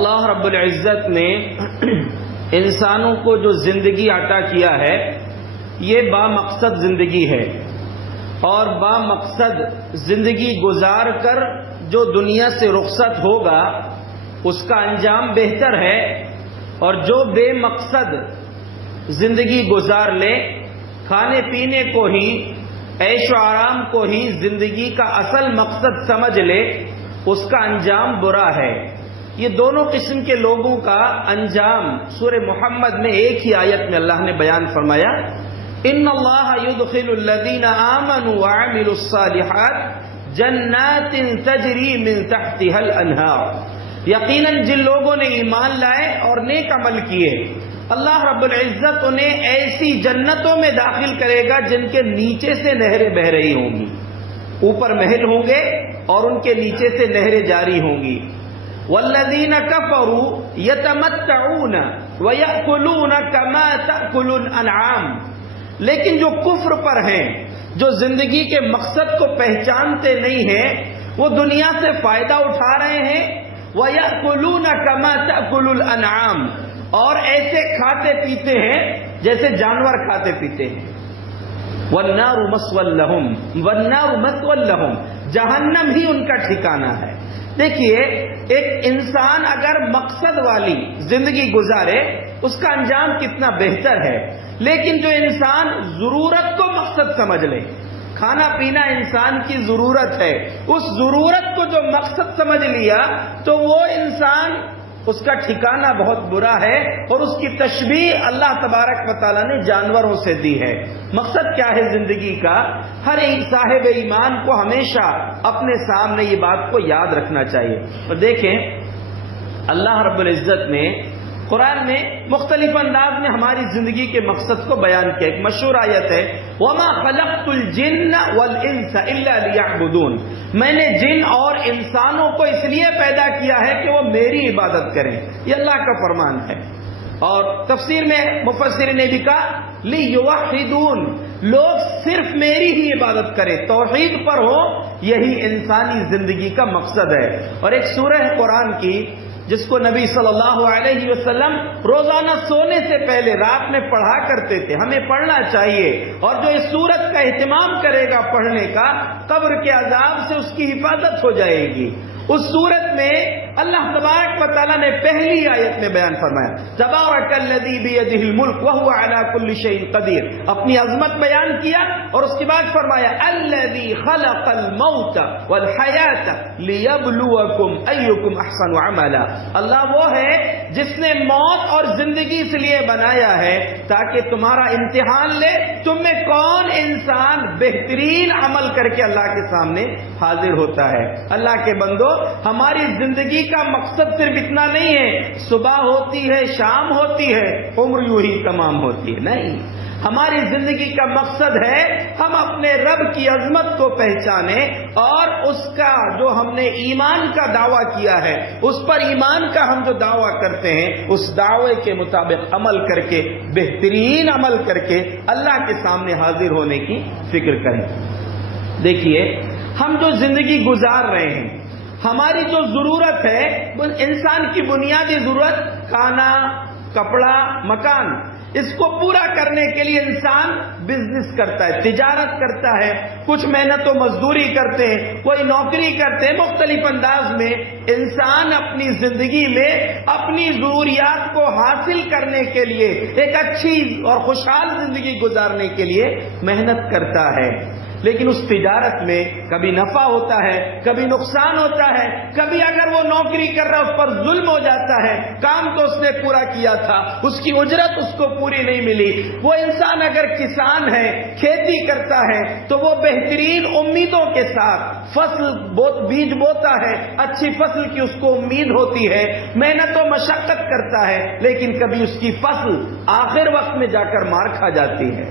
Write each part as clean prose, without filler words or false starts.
اللہ رب العزت نے انسانوں کو جو زندگی عطا کیا ہے یہ بامقصد زندگی ہے، اور بامقصد زندگی گزار کر جو دنیا سے رخصت ہوگا اس کا انجام بہتر ہے، اور جو بے مقصد زندگی گزار لے، کھانے پینے کو ہی، عیش و آرام کو ہی زندگی کا اصل مقصد سمجھ لے، اس کا انجام برا ہے۔ یہ دونوں قسم کے لوگوں کا انجام سورہ محمد میں ایک ہی آیت میں اللہ نے بیان فرمایا، ان اللہ یدخل الذین آمنوا وعملوا الصالحات جنات تجری من تحتها الانہار، یقیناً جن لوگوں نے ایمان لائے اور نیک عمل کیے، اللہ رب العزت انہیں ایسی جنتوں میں داخل کرے گا جن کے نیچے سے نہریں بہ رہی ہوں گی، اوپر محل ہوں گے اور ان کے نیچے سے نہریں جاری ہوں گی۔ والذین کفروا یتمتعون ویأکلون کما تأکل الانعام، لیکن جو کفر پر ہیں، جو زندگی کے مقصد کو پہچانتے نہیں ہیں، وہ دنیا سے فائدہ اٹھا رہے ہیں، وَيَأْكُلُونَ كَمَا تَأْكُلُ الْأَنْعَامُ، اور ایسے کھاتے پیتے ہیں جیسے جانور کھاتے پیتے ہیں۔ وَالنَّارُ مَثْوًى لَهُمْ وَالنَّارُ مَثْوًى لَهُمْ، جہنم ہی ان کا ٹھکانہ ہے۔ دیکھیے، ایک انسان اگر مقصد والی زندگی گزارے اس کا انجام کتنا بہتر ہے، لیکن جو انسان ضرورت کو مقصد سمجھ لے، کھانا پینا انسان کی ضرورت ہے، اس ضرورت کو جو مقصد سمجھ لیا تو وہ انسان، اس کا ٹھکانہ بہت برا ہے، اور اس کی تشبیہ اللہ تبارک و تعالیٰ نے جانوروں سے دی ہے۔ مقصد کیا ہے زندگی کا؟ ہر ایک صاحب ایمان کو ہمیشہ اپنے سامنے یہ بات کو یاد رکھنا چاہیے۔ اور دیکھیں، اللہ رب العزت نے قرآن میں مختلف انداز میں ہماری زندگی کے مقصد کو بیان کیا۔ ایک مشہور آیت ہے، وَمَا خَلَقْتُ الْجِنَّ وَالْإِنسَ إِلَّا لِيَعْبُدُونَ، میں نے جن اور انسانوں کو اس لیے پیدا کیا ہے کہ وہ میری عبادت کریں، یہ اللہ کا فرمان ہے۔ اور تفسیر میں مفسرین نے بھی کہا لِيُوَحِّدُونَ، لوگ صرف میری ہی عبادت کریں، توحید پر ہو، یہی انسانی زندگی کا مقصد ہے۔ اور ایک سورہ قرآن کی جس کو نبی صلی اللہ علیہ وسلم روزانہ سونے سے پہلے رات میں پڑھا کرتے تھے، ہمیں پڑھنا چاہیے، اور جو اس سورت کا اہتمام کرے گا پڑھنے کا، قبر کے عذاب سے اس کی حفاظت ہو جائے گی۔ اس سورت میں اللہ تبارک و تعالیٰ نے پہلی آیت میں بیان فرمایا، تبارک الذی بیدہ الملک وہو علی کل شیء قدیر، اپنی عظمت بیان کیا، اور اس کے بعد فرمایا الذی خلق الموت والحیات لیبلوکم ایکم احسن عملا، اللہ وہ ہے جس نے موت اور زندگی اس لیے بنایا ہے تاکہ تمہارا امتحان لے، تم میں کون انسان بہترین عمل کر کے اللہ کے سامنے حاضر ہوتا ہے۔ اللہ کے بندو، ہماری زندگی کا مقصد صرف اتنا نہیں ہے صبح ہوتی ہے شام ہوتی ہے عمر یوں ہی تمام ہوتی ہے، نہیں، ہماری زندگی کا مقصد ہے ہم اپنے رب کی عظمت کو پہچانیں، اور اس کا جو ہم نے ایمان کا دعویٰ کیا ہے، اس پر ایمان کا ہم جو دعویٰ کرتے ہیں اس دعوے کے مطابق عمل کر کے، بہترین عمل کر کے اللہ کے سامنے حاضر ہونے کی فکر کریں۔ دیکھیے، ہم جو زندگی گزار رہے ہیں، ہماری جو ضرورت ہے، انسان کی بنیادی ضرورت کھانا، کپڑا، مکان، اس کو پورا کرنے کے لیے انسان بزنس کرتا ہے، تجارت کرتا ہے، کچھ محنت و مزدوری کرتے ہیں، کوئی نوکری کرتے ہیں، مختلف انداز میں انسان اپنی زندگی میں اپنی ضروریات کو حاصل کرنے کے لیے، ایک اچھی اور خوشحال زندگی گزارنے کے لیے محنت کرتا ہے۔ لیکن اس تجارت میں کبھی نفع ہوتا ہے، کبھی نقصان ہوتا ہے، کبھی اگر وہ نوکری کر رہا ہے اس پر ظلم ہو جاتا ہے، کام تو اس نے پورا کیا تھا، اس کی اجرت اس کو پوری نہیں ملی۔ وہ انسان اگر کسان ہے، کھیتی کرتا ہے، تو وہ بہترین امیدوں کے ساتھ بیج بوتا ہے، اچھی فصل کی اس کو امید ہوتی ہے، محنت و مشقت کرتا ہے، لیکن کبھی اس کی فصل آخر وقت میں جا کر مار کھا جاتی ہے۔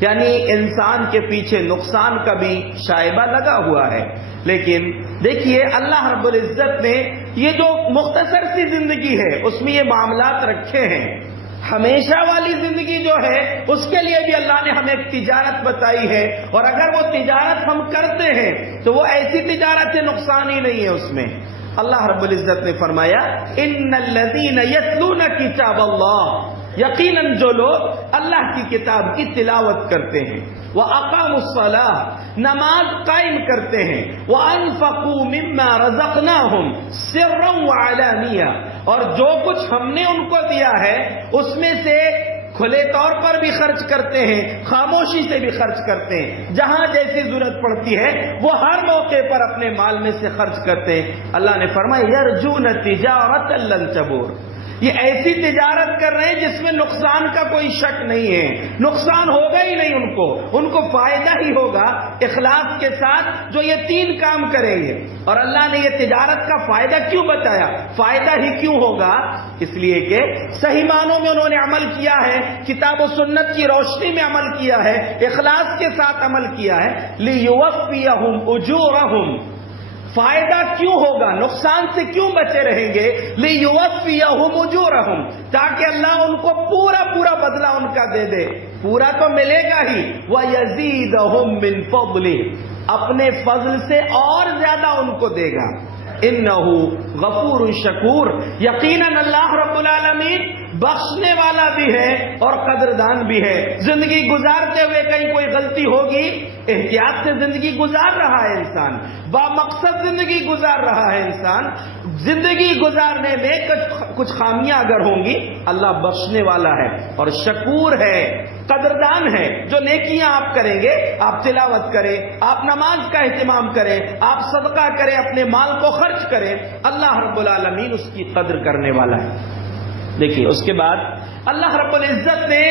یعنی انسان کے پیچھے نقصان کا بھی شائبہ لگا ہوا ہے۔ لیکن دیکھیے، اللہ رب العزت نے یہ جو مختصر سی زندگی ہے اس میں یہ معاملات رکھے ہیں۔ ہمیشہ والی زندگی جو ہے اس کے لیے بھی اللہ نے ہمیں ایک تجارت بتائی ہے، اور اگر وہ تجارت ہم کرتے ہیں تو وہ ایسی تجارت سے نقصان ہی نہیں ہے، اس میں اللہ رب العزت نے فرمایا ان الذین یتلون کتاب اللہ، یقیناً جو لوگ اللہ کی کتاب کی تلاوت کرتے ہیں، وَأَقَامُوا الصَّلَاةَ نماز قائم کرتے ہیں، وَأَنفَقُوا مِمَّا رَزَقْنَاهُمْ سِرًّا وَعَلَانِيَةً اور جو کچھ ہم نے ان کو دیا ہے اس میں سے کھلے طور پر بھی خرچ کرتے ہیں، خاموشی سے بھی خرچ کرتے ہیں، جہاں جیسی ضرورت پڑتی ہے وہ ہر موقع پر اپنے مال میں سے خرچ کرتے ہیں۔ اللہ نے فرمایا یرجون تجارۃ لن تبور، یہ ایسی تجارت کر رہے ہیں جس میں نقصان کا کوئی شک نہیں ہے، نقصان ہوگا ہی نہیں، ان کو فائدہ ہی ہوگا اخلاص کے ساتھ جو یہ 3 کام کریں گے۔ اور اللہ نے یہ تجارت کا فائدہ کیوں بتایا؟ فائدہ ہی کیوں ہوگا؟ اس لیے کہ صحیح معنوں میں انہوں نے عمل کیا ہے، کتاب و سنت کی روشنی میں عمل کیا ہے، اخلاص کے ساتھ عمل کیا ہے۔ لیوفیہم اجورہم، فائدہ کیوں ہوگا، نقصان سے کیوں بچے رہیں گے؟ لیوفیہم اجورہم، تاکہ اللہ ان کو پورا بدلہ ان کا دے دے، پورا تو ملے گا ہی، وَيَزِيدَهُم مِّن فَضْلِهِ، اپنے فضل سے اور زیادہ ان کو دے گا۔ انہ غفور شکور، یقیناً اللہ رب العالمین بخشنے والا بھی ہے اور قدردان بھی ہے۔ زندگی گزارتے ہوئے کہیں کوئی غلطی ہوگی، احتیاط سے زندگی گزار رہا ہے انسان، با مقصد زندگی گزار رہا ہے انسان، زندگی گزارنے میں کچھ خامیاں اگر ہوں گی، اللہ بخشنے والا ہے اور شکور ہے، قدردان ہے۔ جو نیکیاں آپ کریں گے، آپ تلاوت کریں، آپ نماز کا اہتمام کریں، آپ صدقہ کریں، اپنے مال کو خرچ کریں، اللہ رب العالمین اس کی قدر کرنے والا ہے۔ دیکھیے اس کے بعد اللہ رب العزت نے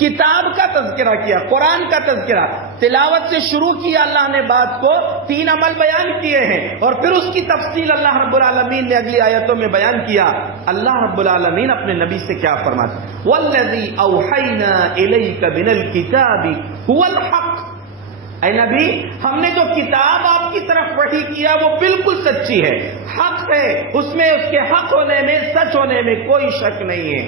کتاب کا تذکرہ کیا، قرآن کا تذکرہ، تلاوت سے شروع کیا اللہ نے بات کو، 3 عمل بیان کیے ہیں اور پھر اس کی تفصیل اللہ رب العالمین نے اگلی آیتوں میں بیان کیا۔ اللہ رب العالمین اپنے نبی سے کیا فرماتے ہیں؟ وَالَّذِي أَوْحَيْنَا إِلَيْكَ مِنَ الْكِتَابِ هُوَ الْحَقُّ، اے نبی ہم نے جو کتاب آپ کی طرف وحی کیا وہ بالکل سچی ہے، حق ہے، اس میں اس کے حق ہونے میں، سچ ہونے میں کوئی شک نہیں ہے۔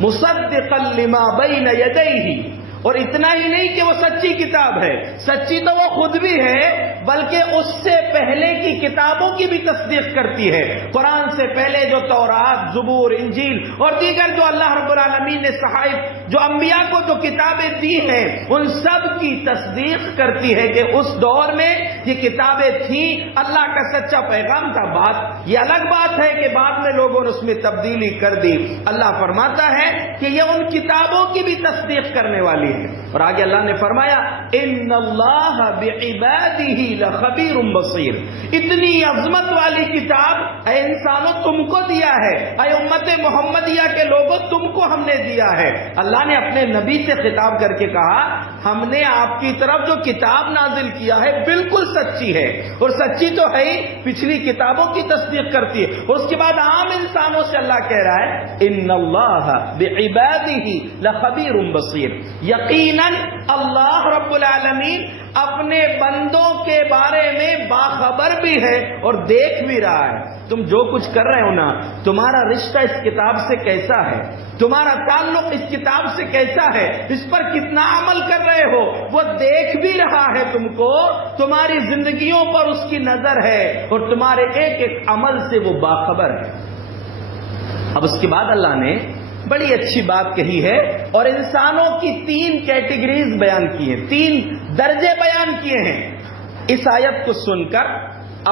مصدقا لما بین یدیہ، اور اتنا ہی نہیں کہ وہ سچی کتاب ہے، سچی تو وہ خود بھی ہے بلکہ اس سے پہلے کی کتابوں کی بھی تصدیق کرتی ہے۔ قرآن سے پہلے جو تورات، زبور، انجیل اور دیگر جو اللہ رب العالمین نے صحائف، جو انبیاء کو جو کتابیں دی ہیں، ان سب کی تصدیق کرتی ہے کہ اس دور میں یہ کتابیں تھیں، اللہ کا سچا پیغام تھا۔ بات یہ الگ بات ہے کہ بعد میں لوگوں نے اس میں تبدیلی کر دی۔ اللہ فرماتا ہے کہ یہ ان کتابوں کی بھی تصدیق کرنے والی ہے۔ اور آگے اللہ نے فرمایا ان اللہ بعبادہ لخبیر بصیر، اتنی عظمت والی کتاب اے انسانوں تم کو دیا ہے، اے امت محمدیہ کے لوگوں تم کو ہم نے دیا ہے۔ اللہ نے اپنے نبی سے خطاب کر کے کہا ہم نے آپ کی طرف جو کتاب نازل کیا ہے بالکل سچی ہے، اور سچی تو ہے ہی، پچھلی کتابوں کی تصدیق کرتی ہے۔ اور اس کے بعد عام انسانوں سے اللہ کہہ رہا ہے ان اللہ بعبادہ لخبیر بصیر، یقیناً اللہ رب العالمین اپنے بندوں کے بارے میں باخبر بھی ہے اور دیکھ بھی رہا ہے۔ تم جو کچھ کر رہے ہو نا، تمہارا رشتہ اس کتاب سے کیسا ہے، تمہارا تعلق اس کتاب سے کیسا ہے، اس پر کتنا عمل کر رہے ہو، وہ دیکھ بھی رہا ہے تم کو، تمہاری زندگیوں پر اس کی نظر ہے اور تمہارے ایک ایک عمل سے وہ باخبر ہے۔ اب اس کے بعد اللہ نے بڑی اچھی بات کہی ہے اور انسانوں کی 3 کیٹیگریز بیان کی ہیں، 3 درجے بیان کیے ہیں۔ اس آیت کو سن کر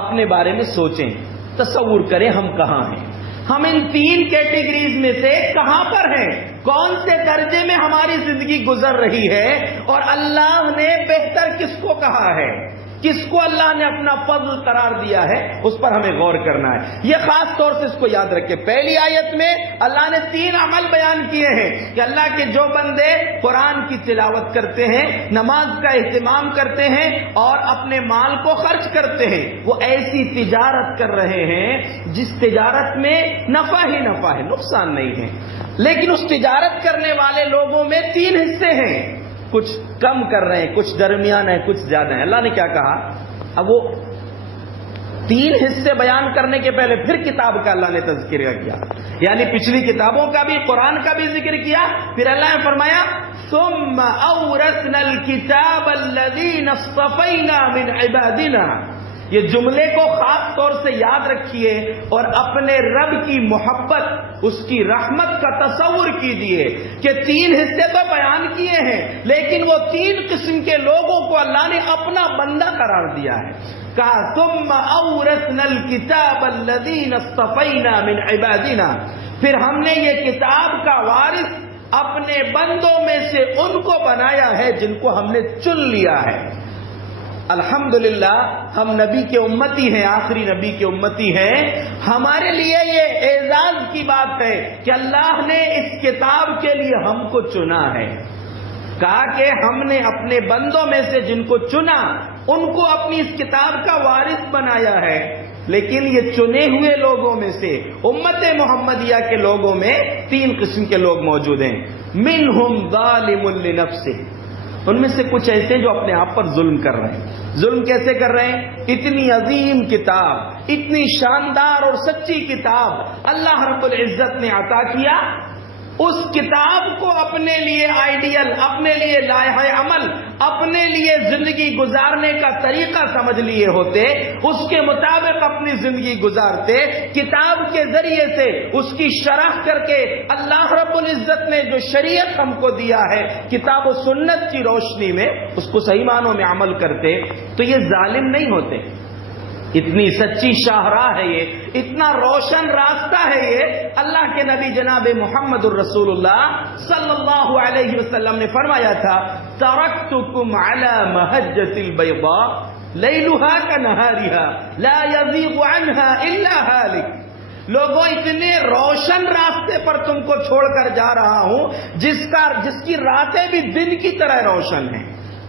اپنے بارے میں سوچیں، تصور کریں ہم کہاں ہیں، ہم ان 3 کیٹیگریز میں سے کہاں پر ہیں، کون سے درجے میں ہماری زندگی گزر رہی ہے، اور اللہ نے بہتر کس کو کہا ہے، کس کو اللہ نے اپنا فضل قرار دیا ہے، اس پر ہمیں غور کرنا ہے۔ یہ خاص طور سے اس کو یاد رکھیں، پہلی آیت میں اللہ نے 3 عمل بیان کیے ہیں کہ اللہ کے جو بندے قرآن کی تلاوت کرتے ہیں، نماز کا اہتمام کرتے ہیں اور اپنے مال کو خرچ کرتے ہیں، وہ ایسی تجارت کر رہے ہیں جس تجارت میں نفع ہی نفع ہے، نقصان نہیں ہے۔ لیکن اس تجارت کرنے والے لوگوں میں 3 حصے ہیں، کچھ کم کر رہے ہیں، کچھ درمیان ہے، کچھ زیادہ ہے۔ اللہ نے کیا کہا؟ اب وہ 3 حصے بیان کرنے کے پہلے پھر کتاب کا اللہ نے تذکرہ کیا، یعنی پچھلی کتابوں کا بھی، قرآن کا بھی ذکر کیا۔ پھر اللہ نے فرمایا ثم اورثنا الكتاب الذين اصطفينا من عبادنا، یہ جملے کو خاص طور سے یاد رکھیے اور اپنے رب کی محبت، اس کی رحمت کا تصور کیجیے کہ 3 حصے تو بیان کیے ہیں، لیکن وہ 3 قسم کے لوگوں کو اللہ نے اپنا بندہ قرار دیا ہے. کہا ثم اورثنا الکتاب الذین اصطفینا من عبادنا، پھر ہم نے یہ کتاب کا وارث اپنے بندوں میں سے ان کو بنایا ہے جن کو ہم نے چن لیا ہے. الحمدللہ ہم نبی کے امتی ہیں، آخری نبی کے امتی ہیں. ہمارے لیے یہ اعزاز کی بات ہے کہ اللہ نے اس کتاب کے لیے ہم کو چنا ہے. کہا کہ ہم نے اپنے بندوں میں سے جن کو چنا ان کو اپنی اس کتاب کا وارث بنایا ہے. لیکن یہ چنے ہوئے لوگوں میں سے امت محمدیہ کے لوگوں میں 3 قسم کے لوگ موجود ہیں. منہم ظالم لنفسہ، ان میں سے کچھ ایسے جو اپنے آپ پر ظلم کر رہے ہیں. ظلم کیسے کر رہے ہیں؟ اتنی عظیم کتاب، اتنی شاندار اور سچی کتاب اللہ رب العزت نے عطا کیا، اس کتاب کو اپنے لیے آئیڈیل، اپنے لیے لائحہ عمل، اپنے لیے زندگی گزارنے کا طریقہ سمجھ لیے ہوتے، اس کے مطابق اپنی زندگی گزارتے. کتاب کے ذریعے سے اس کی شرح کر کے اللہ رب العزت نے جو شریعت ہم کو دیا ہے کتاب و سنت کی روشنی میں اس کو صحیح معنوں میں عمل کرتے تو یہ ظالم نہیں ہوتے. اتنی سچی شاہراہ ہے یہ، اتنا روشن راستہ ہے یہ. اللہ کے نبی جناب محمد الرسول اللہ صلی اللہ علیہ وسلم نے فرمایا تھا ترکتکم علی محجۃ البیضاء لیلها کنہارها لا یزیغ عنها الا ہالک. لوگوں اتنے روشن راستے پر تم کو چھوڑ کر جا رہا ہوں جس کی راتیں بھی دن کی طرح روشن ہیں.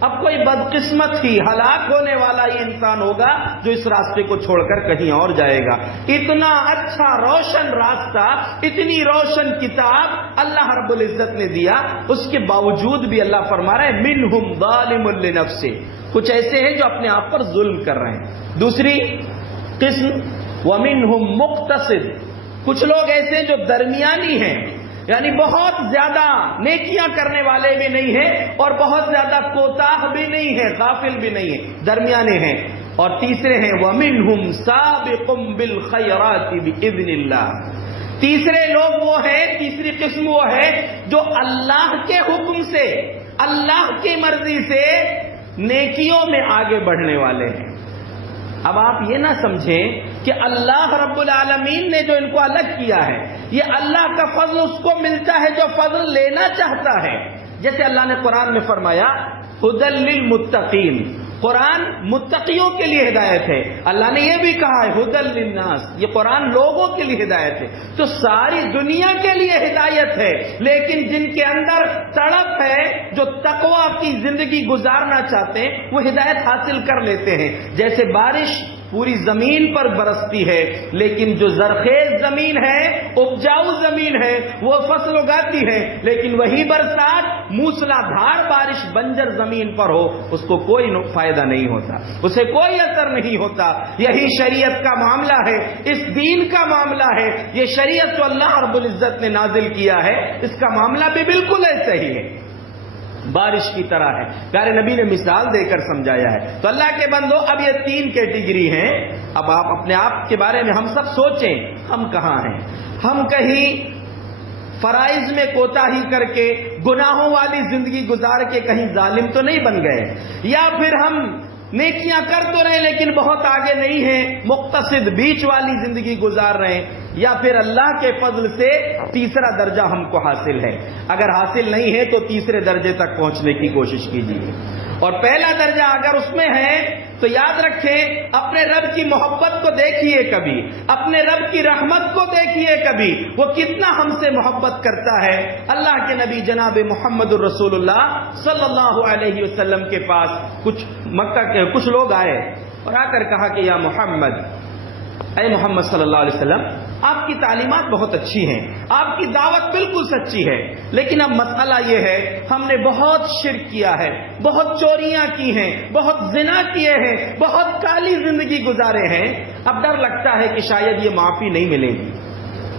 اب کوئی بدقسمت ہی ہلاک ہونے والا ہی انسان ہوگا جو اس راستے کو چھوڑ کر کہیں اور جائے گا. اتنا اچھا روشن راستہ، اتنی روشن کتاب اللہ رب العزت نے دیا، اس کے باوجود بھی اللہ فرما رہا ہے منہم ظالم لنفسہ، کچھ ایسے ہیں جو اپنے آپ پر ظلم کر رہے ہیں. دوسری قسم ومنہم مقتصد، کچھ لوگ ایسے جو درمیانی ہیں، یعنی بہت زیادہ نیکیاں کرنے والے بھی نہیں ہیں اور بہت زیادہ کوتاہ بھی نہیں ہے، غافل بھی نہیں ہے، درمیانے ہیں. اور تیسرے ہیں وَمِنْهُمْ سَابِقٌ بِالْخَيْرَاتِ بِإِذْنِ اللَّهِ. تیسرے لوگ وہ ہیں، تیسری قسم وہ ہے جو اللہ کے حکم سے، اللہ کی مرضی سے نیکیوں میں آگے بڑھنے والے ہیں. اب آپ یہ نہ سمجھیں کہ اللہ رب العالمین نے جو ان کو الگ کیا ہے یہ اللہ کا فضل اس کو ملتا ہے جو فضل لینا چاہتا ہے. جیسے اللہ نے قرآن میں فرمایا ہدی للمتقین، قرآن متقیوں کے لیے ہدایت ہے. اللہ نے یہ بھی کہا ہے ہدی للناس، یہ قرآن لوگوں کے لیے ہدایت ہے. تو ساری دنیا کے لیے ہدایت ہے، لیکن جن کے اندر تڑپ ہے، جو تقویٰ کی زندگی گزارنا چاہتے ہیں وہ ہدایت حاصل کر لیتے ہیں. جیسے بارش پوری زمین پر برستی ہے، لیکن جو زرخیز زمین ہے، اپجاؤ زمین ہے، وہ فصل اگاتی ہے، لیکن وہی برسات موسلا دھار بارش بنجر زمین پر ہو اس کو کوئی فائدہ نہیں ہوتا، اسے کوئی اثر نہیں ہوتا. یہی شریعت کا معاملہ ہے، اس دین کا معاملہ ہے. یہ شریعت جو اللہ رب العزت نے نازل کیا ہے اس کا معاملہ بھی بالکل ایسا ہی ہے، بارش کی طرح ہے. پیارے نبی نے مثال دے کر سمجھایا ہے. تو اللہ کے بندو اب یہ 3 کیٹیگری ہیں. اب آپ اپنے آپ کے بارے میں ہم سب سوچیں ہم کہاں ہیں. ہم کہیں فرائض میں کوتاہی کر کے گناہوں والی زندگی گزار کے کہیں ظالم تو نہیں بن گئے، یا پھر ہم نیکیاں کر تو رہے لیکن بہت آگے نہیں ہیں، مقتصد بیچ والی زندگی گزار رہے ہیں، یا پھر اللہ کے فضل سے تیسرا درجہ ہم کو حاصل ہے. اگر حاصل نہیں ہے تو تیسرے درجے تک پہنچنے کی کوشش کیجیے. اور پہلا درجہ اگر اس میں ہے تو یاد رکھیں اپنے رب کی محبت کو دیکھیے کبھی، اپنے رب کی رحمت کو دیکھیے کبھی، وہ کتنا ہم سے محبت کرتا ہے. اللہ کے نبی جناب محمد الرسول اللہ صلی اللہ علیہ وسلم کے پاس مکہ کے کچھ لوگ آئے اور آ کر کہا کہ یا محمد، اے محمد صلی اللہ علیہ وسلم، آپ کی تعلیمات بہت اچھی ہیں، آپ کی دعوت بالکل سچی ہے، لیکن اب مسئلہ یہ ہے ہم نے بہت شرک کیا ہے، بہت چوریاں کی ہیں، بہت زنا کیے ہیں، بہت کالی زندگی گزارے ہیں. اب ڈر لگتا ہے کہ شاید یہ معافی نہیں ملے گی.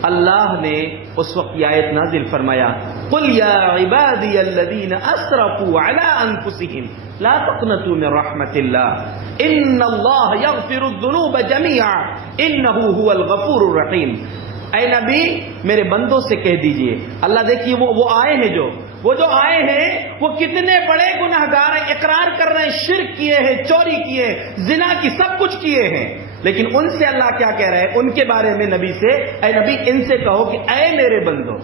اللہ نے اس وقت یہ آیت نازل فرمایا قل یا عبادی الذین اسرفوا علی انفسہم لا تقنطوا من رحمت اللہ ان اللہ یغفر الذنوب جميعا انہ هو الغفور الرحیم. اے نبی میرے بندوں سے کہہ دیجئے، اللہ دیکھیے وہ آئے ہیں جو آئے ہیں وہ کتنے بڑے گناہگار ہیں، اقرار کر رہے ہیں، شرک کیے ہیں، چوری کیے ہیں، زنا کی سب کچھ کیے ہیں، لیکن ان سے اللہ کیا کہہ رہے ہیں ان کے بارے میں نبی سے، اے نبی ان سے کہو کہ اے میرے بندو.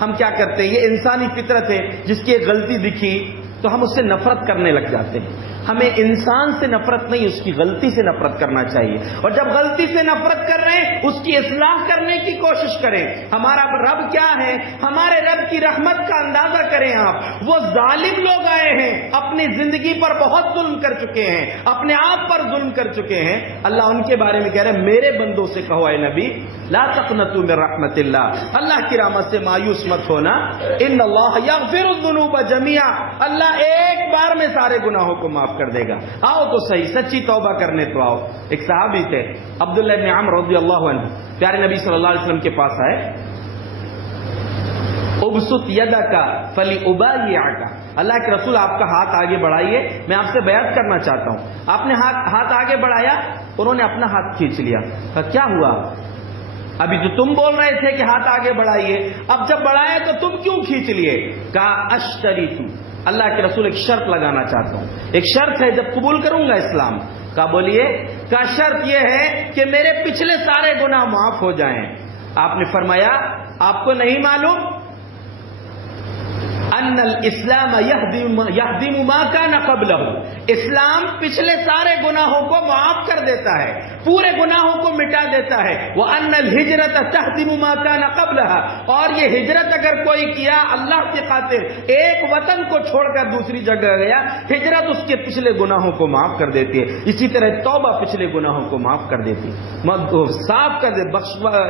ہم کیا کرتے ہیں، یہ انسانی فطرت ہے، جس کی ایک غلطی دکھی تو ہم اس سے نفرت کرنے لگ جاتے ہیں. ہمیں انسان سے نفرت نہیں، اس کی غلطی سے نفرت کرنا چاہیے، اور جب غلطی سے نفرت کر رہے ہیں اس کی اصلاح کرنے کی کوشش کریں. ہمارا رب کیا ہے، ہمارے رب کی رحمت کا اندازہ کریں. آپ وہ ظالم لوگ آئے ہیں، اپنی زندگی پر بہت ظلم کر چکے ہیں، اپنے آپ پر ظلم کر چکے ہیں. اللہ ان کے بارے میں کہہ رہے ہیں میرے بندوں سے کہو اے نبی لا تقنطوا من رحمت اللہ، اللہ کی رحمت سے مایوس مت ہونا. ان اللہ یغفر الذنوب جميعا، اللہ ایک بار میں سارے گناہوں کو معاف کر دے گا. آؤ تو صحیح، سچی توبہ کرنے تو آؤ. ایک صحابی تھے عبداللہ بن عمرو رضی اللہ عنہ، پیارے نبی صلی اللہ علیہ وسلم کے پاس آئے. ابسط یدک فلیبایعک، اللہ کے رسول آپ کا ہاتھ آگے بڑھائیے، میں آپ سے بیعت کرنا چاہتا ہوں. آپ نے ہاتھ آگے بڑھایا، انہوں نے اپنا ہاتھ کھینچ لیا. کہا کیا ہوا، ابھی تو تم بول رہے تھے کہ ہاتھ آگے بڑھائیے، اب جب بڑھائے تو تم کیوں کھینچ لیے. کہا اشتریت، اللہ کے رسول ایک شرط لگانا چاہتا ہوں، ایک شرط ہے جب قبول کروں گا اسلام. کہا بولیے. کہا شرط یہ ہے کہ میرے پچھلے سارے گناہ معاف ہو جائیں. آپ نے فرمایا آپ کو نہیں معلوم ان الاسلام یہدم ما کان قبلہ، اسلام پچھلے سارے گناہوں کو معاف کر دیتا ہے، پورے گناہوں کو مٹا دیتا ہے. وان الہجرۃ تہدم ما کان قبلہا، اور یہ ہجرت اگر کوئی کیا اللہ کی خاطر، ایک وطن کو چھوڑ کر دوسری جگہ گیا، ہجرت اس کے پچھلے گناہوں کو معاف کر دیتی ہے. اسی طرح توبہ پچھلے گناہوں کو معاف کر دیتی ہے، صاف کر دے،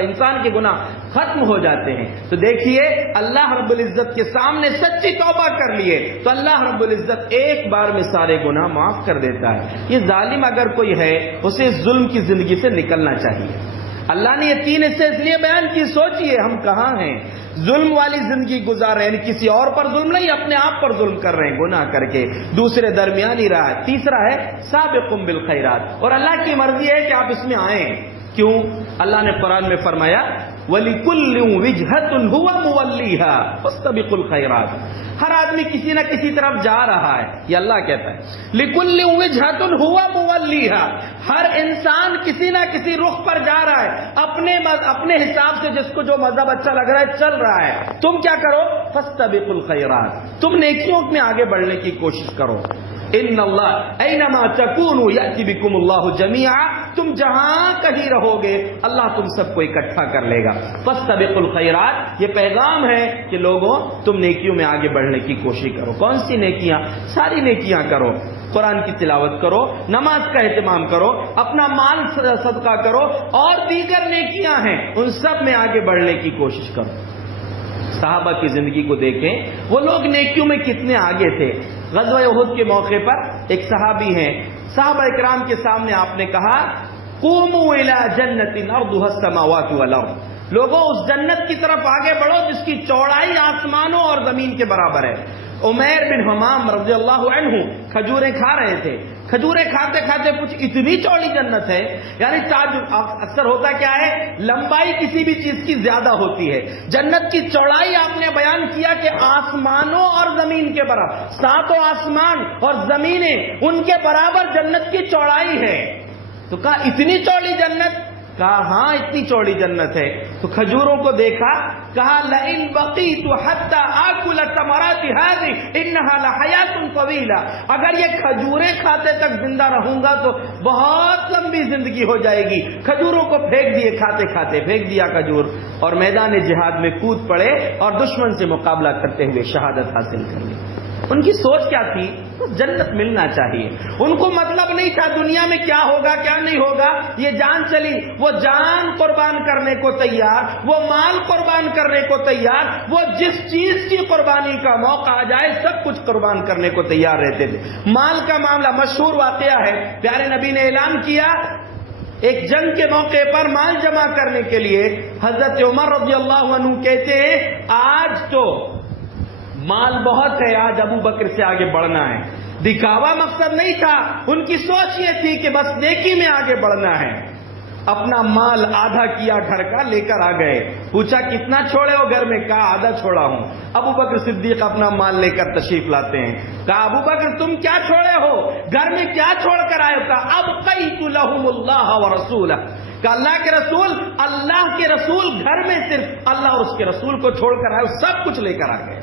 انسان کے گناہ ختم ہو جاتے ہیں. تو دیکھیے اللہ رب العزت کے سامنے سچی توبہ کر لیے تو اللہ رب العزت ایک بار میں سارے گناہ معاف کر دیتا ہے. یہ ظالم اگر کوئی ہے اسے ظلم کی زندگی سے نکلنا چاہیے. اللہ نے یہ 3 حصے اس لیے بیان کی، سوچئے ہم کہاں ہیں، ظلم والی زندگی گزار رہے ہیں، یعنی کسی اور پر ظلم نہیں، اپنے آپ پر ظلم کر رہے ہیں گناہ کر کے، دوسرے درمیانی راہ. تیسرا ہے سابقوا بالخیرات، اور اللہ کی مرضی ہے کہ آپ اس میں آئیں. کیوں؟ اللہ نے قرآن میں فرمایا وَلِكُلٍّ وِجْهَةٌ هُوَ مُوَلِّيهَا فَاسْتَبِقُوا الْخَيْرَاتِ، ہر آدمی کسی نہ کسی طرف جا رہا ہے، یہ اللہ کہتا ہے. لِكُلٍّ وِجْهَةٌ هُوَ مُوَلِّيهَا، ہر انسان کسی نہ کسی رخ پر جا رہا ہے، اپنے حساب سے جس کو جو مذہب اچھا لگ رہا ہے چل رہا ہے. تم کیا کرو، فَاسْتَبِقُوا الْخَيْرَاتِ، تم نیکیوں میں آگے بڑھنے کی کوشش کرو. ان اللہ اینما تکونوا یأتی بکم اللہ جمیعا، تم جہاں کہیں رہو گے اللہ تم سب کو اکٹھا کر لے گا. فاستبقوا الخیرات، یہ پیغام ہے کہ لوگوں تم نیکیوں میں آگے بڑھنے کی کوشش کرو. کون سی نیکیاں؟ ساری نیکیاں کرو، قرآن کی تلاوت کرو، نماز کا اہتمام کرو، اپنا مال صدقہ کرو، اور دیگر نیکیاں ہیں ان سب میں آگے بڑھنے کی کوشش کرو. صحابہ کی زندگی کو دیکھیں، وہ لوگ نیکیوں میں کتنے آگے تھے. غزوہ احد کے موقع پر ایک صحابی ہیں، صحابہ اکرام کے سامنے آپ نے کہا قوموا الی جنت ارضها السماوات والارض، لوگوں اس جنت کی طرف آگے بڑھو جس کی چوڑائی آسمانوں اور زمین کے برابر ہے. عمیر بن حمام رضی اللہ عنہ کھجوریں کھا رہے تھے، کھجوریں کھاتے کھاتے کچھ اتنی چوڑی جنت ہے، یعنی اکثر ہوتا کیا ہے لمبائی کسی بھی چیز کی زیادہ ہوتی ہے، جنت کی چوڑائی آپ نے بیان کیا کہ آسمانوں اور زمین کے برابر، 7 آسمان اور زمینیں ان کے برابر جنت کی چوڑائی ہے. تو کہا اتنی چوڑی جنت؟ کہا ہاں اتنی چوڑی جنت ہے. تو کھجوروں کو دیکھا، کہا لئن بقیت حتی آکل ثمرات هذه انها لحیات طویلہ، اگر یہ کھجوریں کھاتے تک زندہ رہوں گا تو بہت لمبی زندگی ہو جائے گی. کھجوروں کو پھینک دیے، کھاتے کھاتے پھینک دیا کھجور، اور میدان جہاد میں کود پڑے اور دشمن سے مقابلہ کرتے ہوئے شہادت حاصل کر لی. ان کی سوچ کیا تھی؟ جنت ملنا چاہیے. ان کو مطلب نہیں تھا دنیا میں کیا ہوگا کیا نہیں ہوگا، یہ جان چلی، وہ جان قربان کرنے کو تیار، وہ مال قربان کرنے کو تیار، وہ جس چیز کی قربانی کا موقع آ جائے سب کچھ قربان کرنے کو تیار رہتے تھے. مال کا معاملہ مشہور واقعہ ہے، پیارے نبی نے اعلان کیا ایک جنگ کے موقع پر مال جمع کرنے کے لیے حضرت عمر رضی اللہ عنہ کہتے ہیں آج تو مال بہت ہے، آج ابو بکر سے آگے بڑھنا ہے۔ دکھاوا مقصد نہیں تھا، ان کی سوچ یہ تھی کہ بس نیکی میں آگے بڑھنا ہے۔ اپنا مال آدھا کیا گھر کا، لے کر آ گئے۔ پوچھا کتنا چھوڑے ہو گھر میں؟ کہا آدھا چھوڑا ہوں۔ ابو بکر صدیق اپنا مال لے کر تشریف لاتے ہیں۔ کہا ابو بکر تم کیا چھوڑے ہو؟ گھر میں کیا چھوڑ کر آئے ہو؟ کہا ابقیت لہم اللہ ورسولہ، کہ اللہ کے رسول گھر میں صرف اللہ اور اس کے رسول کو چھوڑ کر آئے، سب کچھ لے کر آ گئے۔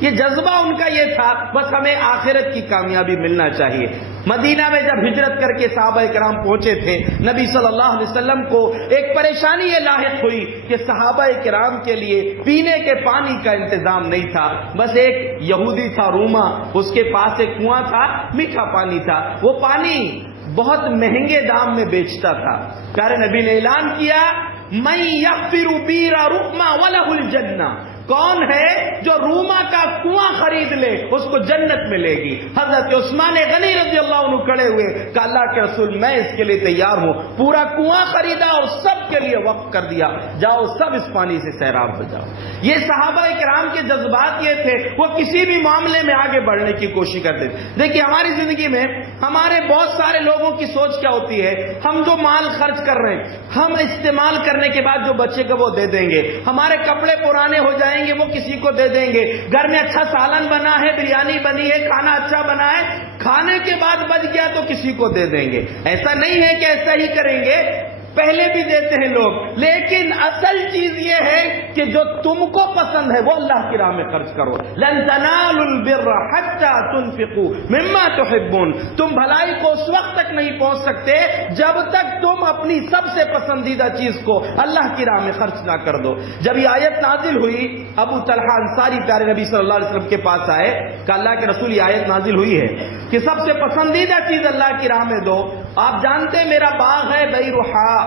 یہ جذبہ ان کا یہ تھا، بس ہمیں آخرت کی کامیابی ملنا چاہیے۔ مدینہ میں جب ہجرت کر کے صحابہ کرام پہنچے تھے، نبی صلی اللہ علیہ وسلم کو ایک پریشانی یہ لاحق ہوئی کہ صحابہ کرام کے لیے پینے کے پانی کا انتظام نہیں تھا۔ بس ایک یہودی تھا روما، اس کے پاس ایک کنواں تھا، میٹھا پانی تھا، وہ پانی بہت مہنگے دام میں بیچتا تھا۔ پیارے نبی نے اعلان کیا من یغفر بیر رقما ولہ الجنہ، کون ہے جو روما کا کنواں خرید لے اس کو جنت ملے گی۔ حضرت عثمان غنی رضی اللہ عنہ کھڑے ہوئے کہ اللہ کے رسول میں اس کے لیے تیار ہوں، پورا کنواں خریدا اور سب کے لیے وقف کر دیا، جاؤ سب اس پانی سے سیراب ہو جاؤ۔ یہ صحابہ کرام کے جذبات یہ تھے، وہ کسی بھی معاملے میں آگے بڑھنے کی کوشش کرتے تھے۔ دیکھیے ہماری زندگی میں ہمارے بہت سارے لوگوں کی سوچ کیا ہوتی ہے، ہم جو مال خرچ کر رہے ہیں ہم استعمال کرنے کے بعد جو بچے کو وہ دے دیں گے، ہمارے کپڑے پرانے ہو جائیں گے وہ کسی کو دے دیں گے، گھر میں اچھا سالن بنا ہے، بریانی بنی ہے، کھانا اچھا بنا ہے، کھانے کے بعد بچ گیا تو کسی کو دے دیں گے۔ ایسا نہیں ہے کہ ایسا ہی کریں گے، پہلے بھی دیتے ہیں لوگ، لیکن اصل چیز یہ ہے کہ جو تم کو پسند ہے وہ اللہ کی راہ میں خرچ کرو۔ لن تنالوا البر حتى تنفقوا مما تحبون، تم بھلائی کو اس وقت تک نہیں پہنچ سکتے جب تک تم اپنی سب سے پسندیدہ چیز کو اللہ کی راہ میں خرچ نہ کر دو۔ جب یہ آیت نازل ہوئی، ابو طلحہ انصاری پیارے نبی صلی اللہ علیہ وسلم کے پاس آئے کہ اللہ کے رسول یہ آیت نازل ہوئی ہے کہ سب سے پسندیدہ چیز اللہ کی راہ میں دو۔ آپ جانتے ہیں میرا باغ ہے بیروحا،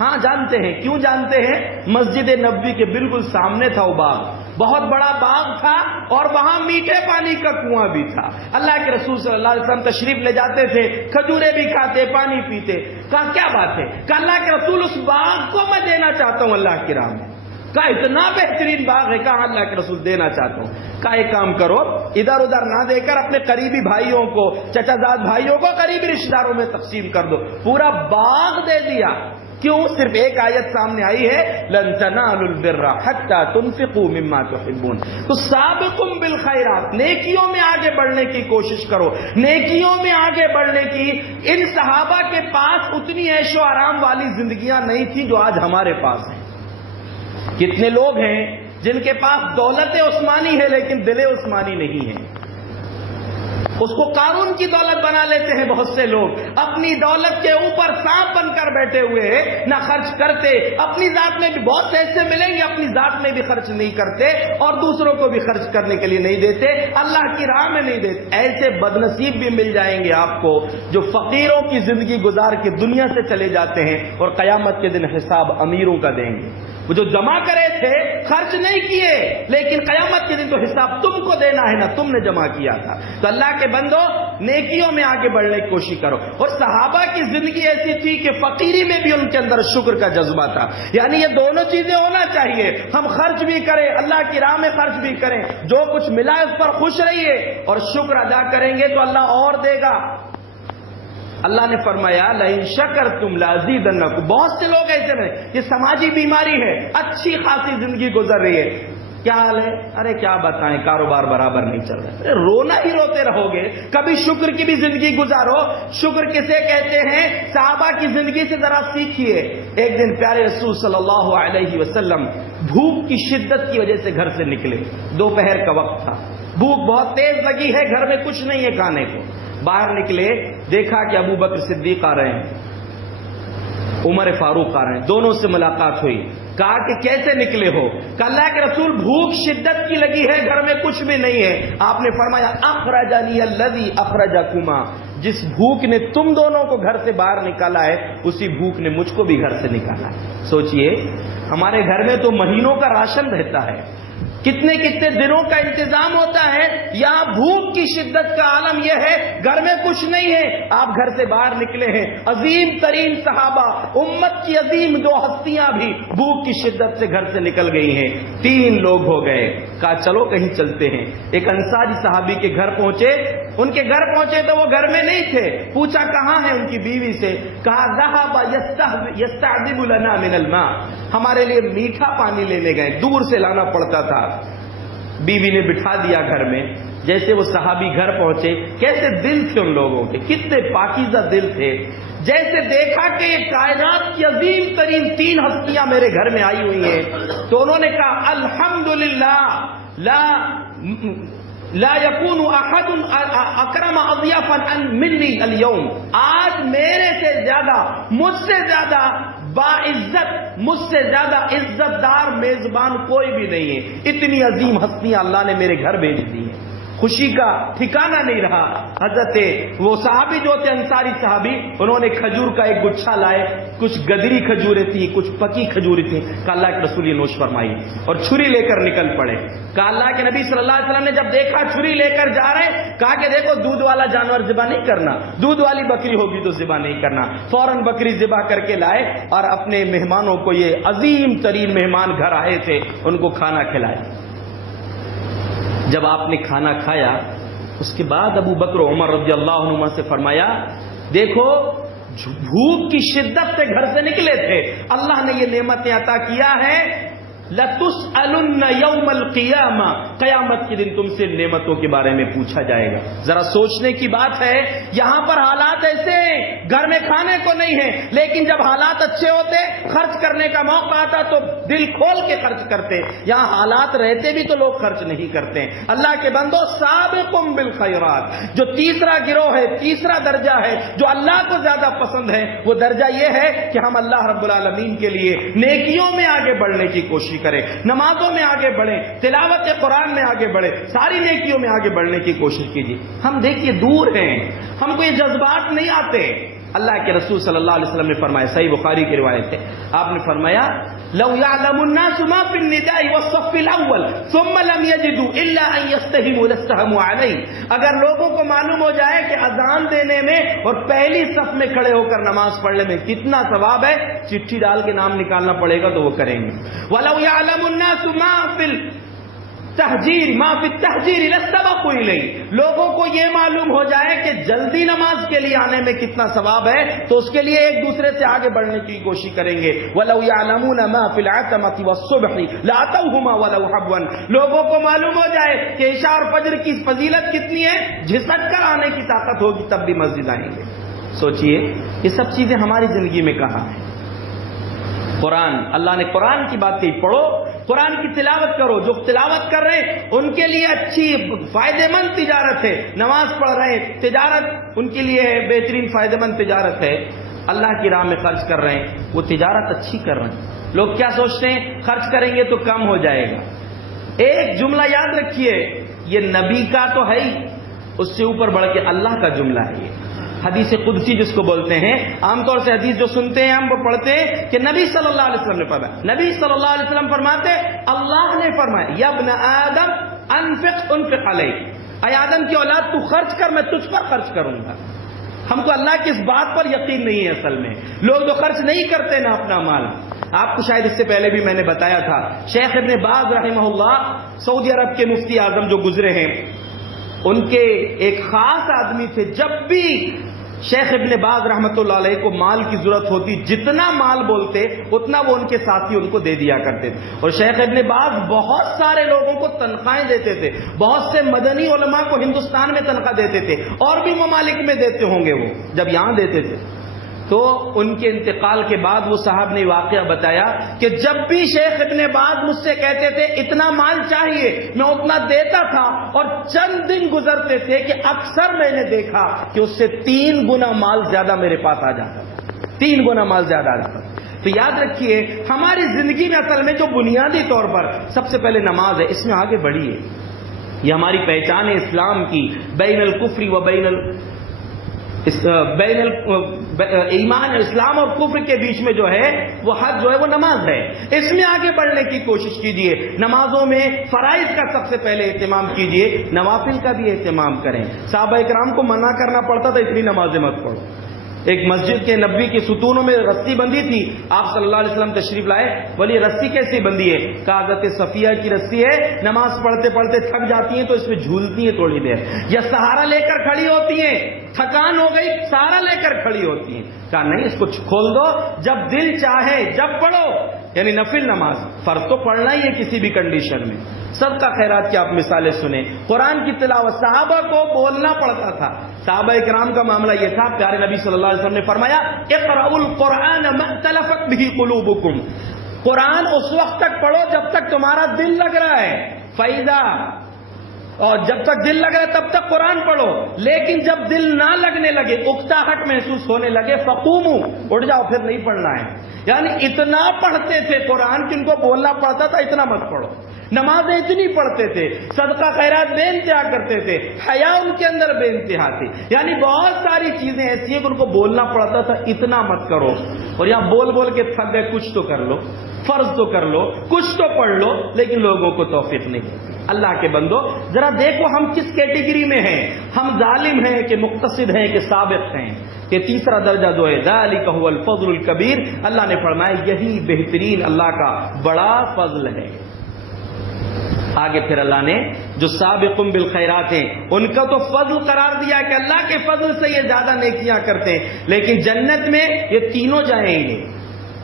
ہاں جانتے ہیں، کیوں جانتے ہیں؟ مسجد نبوی کے بالکل سامنے تھا وہ باغ، بہت بڑا باغ تھا اور وہاں میٹھے پانی کا کنواں بھی تھا۔ اللہ کے رسول صلی اللہ علیہ وسلم تشریف لے جاتے تھے، کھجورے بھی کھاتے، پانی پیتے۔ کہا کیا بات ہے؟ کہ اللہ کے رسول اس باغ کو میں دینا چاہتا ہوں اللہ کی راہ میں۔ کہا اتنا بہترین باغ ہے؟ کہا اللہ کے رسول دینا چاہتا ہوں۔ کہا ایک کام کرو، ادھر ادھر نہ دے کر اپنے قریبی بھائیوں کو، چچا زاد بھائیوں کو، قریبی رشتہ داروں میں تقسیم کر دو۔ پورا باغ دے دیا۔ کیوں؟ صرف ایک آیت سامنے آئی ہے لن تنالوا البر حتى تنفقوا مما تحبون۔ تو سابقوا بالخیرات، نیکیوں میں آگے بڑھنے کی کوشش کرو، نیکیوں میں آگے بڑھنے کی۔ ان صحابہ کے پاس اتنی عیش و آرام والی زندگیاں نہیں تھی جو آج ہمارے پاس ہیں۔ کتنے لوگ ہیں جن کے پاس دولت عثمانی ہے لیکن دل عثمانی نہیں ہے، اس کو قارون کی دولت بنا لیتے ہیں بہت سے لوگ، اپنی دولت کے اوپر سانپ بن کر بیٹھے ہوئے ہیں، نہ خرچ کرتے، اپنی ذات میں بھی بہت سے ایسے ملیں گے اپنی ذات میں بھی خرچ نہیں کرتے اور دوسروں کو بھی خرچ کرنے کے لیے نہیں دیتے، اللہ کی راہ میں نہیں دیتے۔ ایسے بدنصیب بھی مل جائیں گے آپ کو جو فقیروں کی زندگی گزار کے دنیا سے چلے جاتے ہیں اور قیامت کے دن حساب امیروں کا دیں گے۔ وہ جو جمع کرے تھے، خرچ نہیں کیے، لیکن قیامت کے دن تو حساب تم کو دینا ہے نا، تم نے جمع کیا تھا۔ تو اللہ کے بندو نیکیوں میں آگے بڑھنے کی کوشش کرو۔ اور صحابہ کی زندگی ایسی تھی کہ فقیری میں بھی ان کے اندر شکر کا جذبہ تھا، یعنی یہ دونوں چیزیں ہونا چاہیے، ہم خرچ بھی کریں، اللہ کی راہ میں خرچ بھی کریں، جو کچھ ملا اس پر خوش رہیے اور شکر ادا کریں گے تو اللہ اور دے گا۔ اللہ نے فرمایا لئن شکرتم لازیدنکم۔ بہت سے لوگ ایسے ہیں، یہ سماجی بیماری ہے، اچھی خاصی زندگی گزر رہی ہے، کیا حال ہے؟ ارے کیا بتائیں، کاروبار برابر نہیں چل رہا۔ ارے رونا ہی روتے رہو گے، کبھی شکر کی بھی زندگی گزارو۔ شکر کسے کہتے ہیں؟ صحابہ کی زندگی سے ذرا سیکھیے۔ ایک دن پیارے رسول صلی اللہ علیہ وسلم بھوک کی شدت کی وجہ سے گھر سے نکلے، دوپہر کا وقت تھا، بھوک بہت تیز لگی ہے، گھر میں کچھ نہیں ہے کھانے کو۔ باہر نکلے، دیکھا کہ ابو بکر صدیق آ رہے ہیں، عمر فاروق آ رہے ہیں، دونوں سے ملاقات ہوئی۔ کہا کہ کیسے نکلے ہو؟ کہ اللہ کے رسول بھوک شدت کی لگی ہے، گھر میں کچھ بھی نہیں ہے۔ آپ نے فرمایا اخرجنی الذی اخرجکما، جس بھوک نے تم دونوں کو گھر سے باہر نکالا ہے اسی بھوک نے مجھ کو بھی گھر سے نکالا ہے۔ سوچئے ہمارے گھر میں تو مہینوں کا راشن رہتا ہے، کتنے کتنے دنوں کا انتظام ہوتا ہے. یہاں بھوک کی شدت کا عالم یہ ہے, گھر میں کچھ نہیں ہے, آپ گھر سے باہر نکلے ہیں, عظیم ترین صحابہ, امت کی عظیم دو ہستیاں بھی بھوک کی شدت سے گھر سے نکل گئی ہیں. 3 لوگ ہو گئے, کہا چلو کہیں چلتے ہیں. ایک انصاری صحابی کے گھر پہنچے. ان کے گھر پہنچے تو وہ گھر میں نہیں تھے. پوچھا کہاں ہے ان کی بیوی سے, کہا ذهب يستعذب لنا من الماء, ہمارے لیے میٹھا پانی لینے گئے, دور سے لانا پڑتا تھا. بیوی نے بٹھا دیا گھر میں. جیسے وہ صحابی گھر پہنچے, کیسے دل تھے ان لوگوں کے, کتنے پاکیزہ دل تھے. جیسے دیکھا کہ یہ کائنات کی عظیم ترین 3 ہستیاں میرے گھر میں آئی ہوئی ہیں, تو انہوں نے کہا الحمدللہ لا يكون احد اکرم اضیافا منی اليوم, آج میرے سے زیادہ, مجھ سے زیادہ باعزت, مجھ سے زیادہ عزت دار میزبان کوئی بھی نہیں ہے. اتنی عظیم ہستیاں اللہ نے میرے گھر بھیج دی ہیں. خوشی کا ٹھکانہ نہیں رہا. حضرت وہ صحابی جو تھے, انصاری صحابی, انہوں نے کھجور کا ایک گچھا لائے. کچھ گدری کھجوریں تھیں, کچھ پکی کھجوریں تھیں. کہا اللہ کے رسول یہ نوش فرمائی, اور چھری لے کر نکل پڑے. کہا اللہ کے نبی صلی اللہ علیہ وسلم نے جب دیکھا چھری لے کر جا رہے, کہا کہ دیکھو دودھ والا جانور ذبح نہیں کرنا, دودھ والی بکری ہوگی تو ذبح نہیں کرنا. فوراً بکری ذبح کر کے لائے اور اپنے مہمانوں کو, یہ عظیم ترین مہمان گھر آئے تھے, ان کو کھانا کھلائے. جب آپ نے کھانا کھایا, اس کے بعد ابو بکر عمر رضی اللہ عنہما سے فرمایا, دیکھو بھوک کی شدت سے گھر سے نکلے تھے, اللہ نے یہ نعمتیں عطا کیا ہے. لَتُسْأَلُنَّ يَوْمَ الْقِيَامَةِ, قیامت کے دن تم سے نعمتوں کے بارے میں پوچھا جائے گا. ذرا سوچنے کی بات ہے, یہاں پر حالات ایسے ہیں, گھر میں کھانے کو نہیں ہے, لیکن جب حالات اچھے ہوتے, خرچ کرنے کا موقع آتا تو دل کھول کے خرچ کرتے. یہاں حالات رہتے بھی تو لوگ خرچ نہیں کرتے. اللہ کے بندو, سابقم بالخیرات, جو تیسرا گروہ ہے, تیسرا درجہ ہے, جو اللہ کو زیادہ پسند ہے, وہ درجہ یہ ہے کہ ہم اللہ رب العالمین کے لیے نیکیوں میں آگے بڑھنے کی کوشش کریں, نمازوں میں آگے بڑھیں, تلاوت قرآن میں آگے بڑھیں, ساری نیکیوں میں آگے بڑھنے کی کوشش کیجیے. ہم دیکھیے دور ہیں, ہم کو یہ جذبات نہیں آتے. اللہ کے رسول صلی اللہ علیہ وسلم نے فرمایا, صحیح بخاری کی روایت ہے, آپ نے فرمایا لو يعلم الناس ما في النداء والصف الاول ثم لم يجدوا الا ان يستهموا لاستهموا عليه, اگر لوگوں کو معلوم ہو جائے کہ اذان دینے میں اور پہلی صف میں کھڑے ہو کر نماز پڑھنے میں کتنا ثواب ہے, چٹھی ڈال کے نام نکالنا پڑے گا تو وہ کریں گے. ولو يعلم الناس ما في تحجیر ما فی التحجیر لسبقوا الیہ, لوگوں کو یہ معلوم ہو جائے کہ جلدی نماز کے لیے آنے میں کتنا ثواب ہے, تو اس کے لیے ایک دوسرے سے آگے بڑھنے کی کوشش کریں گے. وَلَوْ يَعْلَمُونَ مَا فِي الْعَتَمَةِ وَالصُّبْحِ لَأَتَوْهُمَا وَلَوْ حَبْوًا, لوگوں کو معلوم ہو جائے کہ عشاء اور فجر کی فضیلت کتنی ہے, جھسک کر آنے کی طاقت ہوگی تب بھی مسجد آئیں گے. سوچئے یہ سب چیزیں ہماری زندگی میں کہاں ہیں. قرآن, اللہ نے قرآن کی بات کہی, پڑھو, قرآن کی تلاوت کرو. جو تلاوت کر رہے ہیں ان کے لیے اچھی فائدہ مند تجارت ہے, نماز پڑھ رہے ہیں تجارت ان کے لیے بہترین فائدہ مند تجارت ہے. اللہ کی راہ میں خرچ کر رہے ہیں, وہ تجارت اچھی کر رہے ہیں. لوگ کیا سوچتے ہیں, خرچ کریں گے تو کم ہو جائے گا. ایک جملہ یاد رکھیے, یہ نبی کا تو ہے ہی, اس سے اوپر بڑھ کے اللہ کا جملہ ہے. یہ حدیث قدسی جس کو بولتے ہیں, عام طور سے حدیث جو سنتے ہیں ہم وہ پڑھتے ہیں کہ نبی صلی اللہ علیہ وسلم نے فرمایا. نبی صلی اللہ علیہ وسلم فرماتے, اللہ نے فرمایا یا ابن آدم انفق انفق علیک, اے آدم کی اولاد تو خرچ کر, میں تجھ پر خرچ کروں گا. ہم کو اللہ کی اس بات پر یقین نہیں ہے. اصل میں لوگ تو خرچ نہیں کرتے نا اپنا مال. آپ کو شاید اس سے پہلے بھی میں نے بتایا تھا, شیخ ابن باز رحمہ اللہ سعودی عرب کے مفتی اعظم جو گزرے ہیں, ان کے ایک خاص آدمی تھے, جب بھی شیخ ابن باز رحمۃ اللہ علیہ کو مال کی ضرورت ہوتی, جتنا مال بولتے اتنا وہ ان کے ساتھی ان کو دے دیا کرتے تھے. اور شیخ ابن باز بہت سارے لوگوں کو تنخواہیں دیتے تھے, بہت سے مدنی علماء کو ہندوستان میں تنخواہ دیتے تھے, اور بھی ممالک میں دیتے ہوں گے. وہ جب یہاں دیتے تھے تو ان کے انتقال کے بعد وہ صاحب نے واقعہ بتایا کہ جب بھی شیخ ابن باز مجھ سے کہتے تھے اتنا مال چاہیے, میں اتنا دیتا تھا, اور چند دن گزرتے تھے کہ اکثر میں نے دیکھا کہ اس سے 3 گنا مال زیادہ میرے پاس آ جاتا تھا, 3 گنا مال زیادہ آ جاتا تھا. تو یاد رکھیے ہماری زندگی میں اصل میں جو بنیادی طور پر سب سے پہلے نماز ہے, اس میں آگے بڑھیے. یہ ہماری پہچان ہے اسلام کی, بین الکفر و بین بین ایمان اسلام اور کفر کے بیچ میں جو ہے وہ حد جو ہے وہ نماز ہے. اس میں آگے بڑھنے کی کوشش کیجئے. نمازوں میں فرائض کا سب سے پہلے اہتمام کیجئے, نوافل کا بھی اہتمام کریں. صحابہ کرام کو منع کرنا پڑتا تھا اتنی نمازیں مت پڑھو. ایک مسجد کے نبی کے ستونوں میں رسی بندی تھی, آپ صلی اللہ علیہ وسلم تشریف لائے, بولیے رسی کیسی بندی ہے؟ کہا حضرت صفیہ کی رسی ہے, نماز پڑھتے پڑھتے تھک جاتی ہیں تو اس میں جھولتی ہیں تھوڑی دیر, یا سہارا لے کر کھڑی ہوتی ہیں, تھکان ہو گئی سہارا لے کر کھڑی ہوتی ہیں. کہا نہیں, اس کو کھول دو, جب دل چاہے جب پڑھو. یعنی نفل نماز, فرض تو پڑھنا ہی ہے کسی بھی کنڈیشن میں. صدقہ خیرات کی آپ مثالیں سنیں. قرآن کی تلاوت, صحابہ کو بولنا پڑتا تھا. صحابہ اکرام کا معاملہ یہ تھا, پیارے نبی صلی اللہ علیہ وسلم نے فرمایا اقرؤوا القرآن ما اختلفت به قلوبکم, قرآن اس وقت تک پڑھو جب تک تمہارا دل لگ رہا ہے. فَإِذَا, اور جب تک دل لگ رہا ہے تب تک قرآن پڑھو, لیکن جب دل نہ لگنے لگے, اکتاہٹ محسوس ہونے لگے, فقوموا, اٹھ جاؤ, پھر نہیں پڑھنا ہے. یعنی اتنا پڑھتے تھے قرآن کہ ان کو بولنا پڑتا تھا اتنا مت پڑھو. نمازیں اتنی پڑھتے تھے, صدقہ خیرات بے انتہا کرتے تھے, حیا ان کے اندر بے انتہا تھی. یعنی بہت ساری چیزیں ایسی ہیں کہ ان کو بولنا پڑتا تھا اتنا مت کرو. اور یہاں بول بول کے تھک گئے, کچھ تو کر لو, فرض تو کر لو, کچھ تو پڑھ لو, لیکن لوگوں کو توفیق نہیں. اللہ کے بندو ذرا دیکھو ہم کس کیٹیگری میں ہیں. ہم ظالم ہیں کہ مقتصد ہیں کہ سابق ہیں, کہ تیسرا درجہ جو ہے ذالک هو الفضل الکبیر. اللہ نے فرمایا یہی بہترین اللہ کا بڑا فضل ہے. آگے پھر اللہ نے جو سابقون بالخیرات ہیں ان کا تو فضل قرار دیا کہ اللہ کے فضل سے یہ زیادہ نیکیاں کرتے ہیں, لیکن جنت میں یہ تینوں جائیں گے.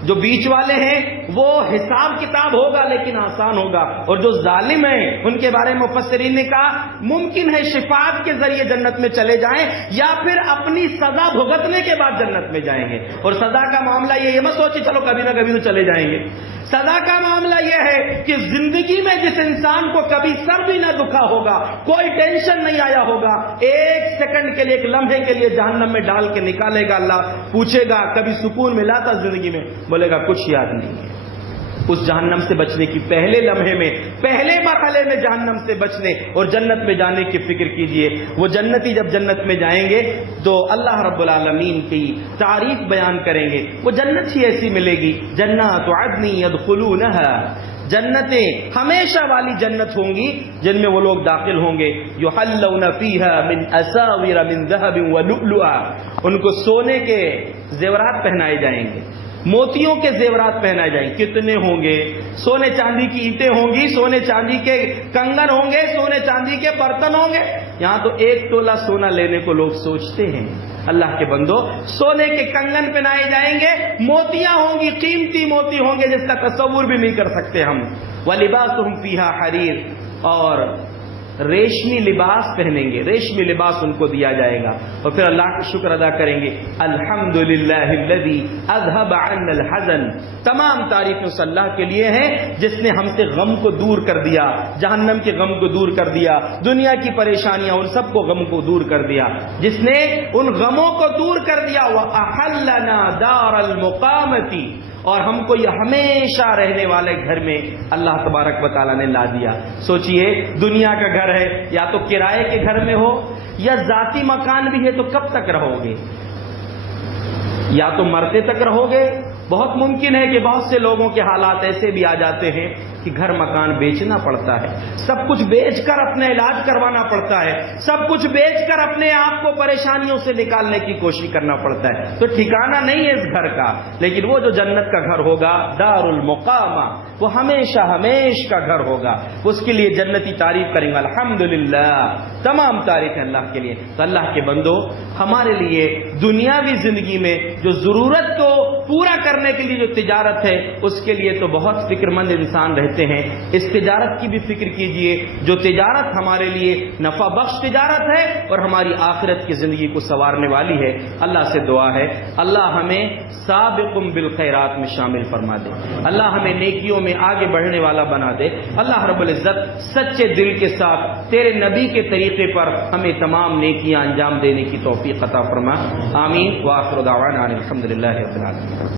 جو بیچ والے ہیں وہ حساب کتاب ہوگا لیکن آسان ہوگا, اور جو ظالم ہیں ان کے بارے میں مفسرین نے کہا ممکن ہے شفاعت کے ذریعے جنت میں چلے جائیں, یا پھر اپنی سزا بھگتنے کے بعد جنت میں جائیں گے. اور سزا کا معاملہ یہ مت سوچی چلو کبھی نہ کبھی تو چلے جائیں گے. سزا کا معاملہ یہ ہے کہ زندگی میں جس انسان کو کبھی سر بھی نہ دکھا ہوگا, کوئی ٹینشن نہیں آیا ہوگا, ایک سیکنڈ کے لیے, ایک لمحے کے لیے جہنم میں ڈال کے نکالے گا اللہ, پوچھے گا کبھی سکون ملا تھا زندگی میں, بولے گا کچھ یاد نہیں ہے. اس جہنم سے بچنے کی پہلے لمحے میں, پہلے مرحلے میں جہنم سے بچنے اور جنت میں جانے کی فکر کیجئے. وہ جنتی جب جنت میں جائیں گے تو اللہ رب العالمین کی تعریف بیان کریں گے. وہ جنت ہی ایسی ملے گی, جنات عدن یدخلونها, جنتیں ہمیشہ والی جنت ہوں گی جن میں وہ لوگ داخل ہوں گے. یحلون فیہا من اساور من ذہب ولؤلؤا, ان کو سونے کے زیورات پہنائے جائیں گے, موتیوں کے زیورات پہنائے جائیں گے. کتنے ہوں گے؟ سونے چاندی کی اینٹیں ہوں گی, سونے چاندی کے کنگن ہوں گے, سونے چاندی کے برتن ہوں گے. یہاں تو 1 تولہ سونا لینے کو لوگ سوچتے ہیں. اللہ کے بندو سونے کے کنگن پہنائے جائیں گے, موتیاں ہوں گی, قیمتی موتی ہوں گے جس کا تصور بھی نہیں کر سکتے ہم. وَلِبَاسُهُمْ فِيهَا حَرِيرٌ, اور ریشمی لباس پہنیں گے, ریشمی لباس ان کو دیا جائے گا. اور پھر اللہ کا شکر ادا کریں گے, الحمدللہ الذی اذهب عنا الحزن, تمام تعریفیں اس اللہ کے لیے ہیں جس نے ہم سے غم کو دور کر دیا, جہنم کے غم کو دور کر دیا, دنیا کی پریشانیاں ان سب کو غم کو دور کر دیا, جس نے ان غموں کو دور کر دیا. وَأَحَلَّنَا دَارَ الْمُقَامَةِ, اور ہم کو یہ ہمیشہ رہنے والے گھر میں اللہ تبارک و تعالیٰ نے لا دیا. سوچئے دنیا کا گھر ہے, یا تو کرائے کے گھر میں ہو یا ذاتی مکان بھی ہے, تو کب تک رہو گے؟ یا تو مرتے تک رہو گے. بہت ممکن ہے کہ بہت سے لوگوں کے حالات ایسے بھی آ جاتے ہیں کہ گھر مکان بیچنا پڑتا ہے, سب کچھ بیچ کر اپنا علاج کروانا پڑتا ہے, سب کچھ بیچ کر اپنے آپ کو پریشانیوں سے نکالنے کی کوشش کرنا پڑتا ہے. تو ٹھکانہ نہیں ہے اس گھر کا, لیکن وہ جو جنت کا گھر ہوگا دار المقامہ, وہ ہمیشہ ہمیش کا گھر ہوگا. اس کے لیے جنتی تعریف کریں گے, الحمدللہ, تمام تعریف ہے اللہ کے لیے. تو اللہ کے بندو ہمارے لیے دنیاوی زندگی میں جو ضرورت کو پورا کرنے کے لیے جو تجارت ہے, اس کے لیے تو بہت فکر مند انسان رہتے ہیں. اس تجارت کی بھی فکر کیجئے جو تجارت ہمارے لیے نفع بخش تجارت ہے اور ہماری آخرت کی زندگی کو سنوارنے والی ہے. اللہ سے دعا ہے اللہ ہمیں سابقون بالخیرات میں شامل فرما دے, اللہ ہمیں نیکیوں میں آگے بڑھنے والا بنا دے. اللہ رب العزت سچے دل کے ساتھ تیرے نبی کے طریقے پر ہمیں تمام نیکیاں انجام دینے کی توفیق عطا فرما. آمین. وآخر دعوانا الحمدللہ رب العالمین.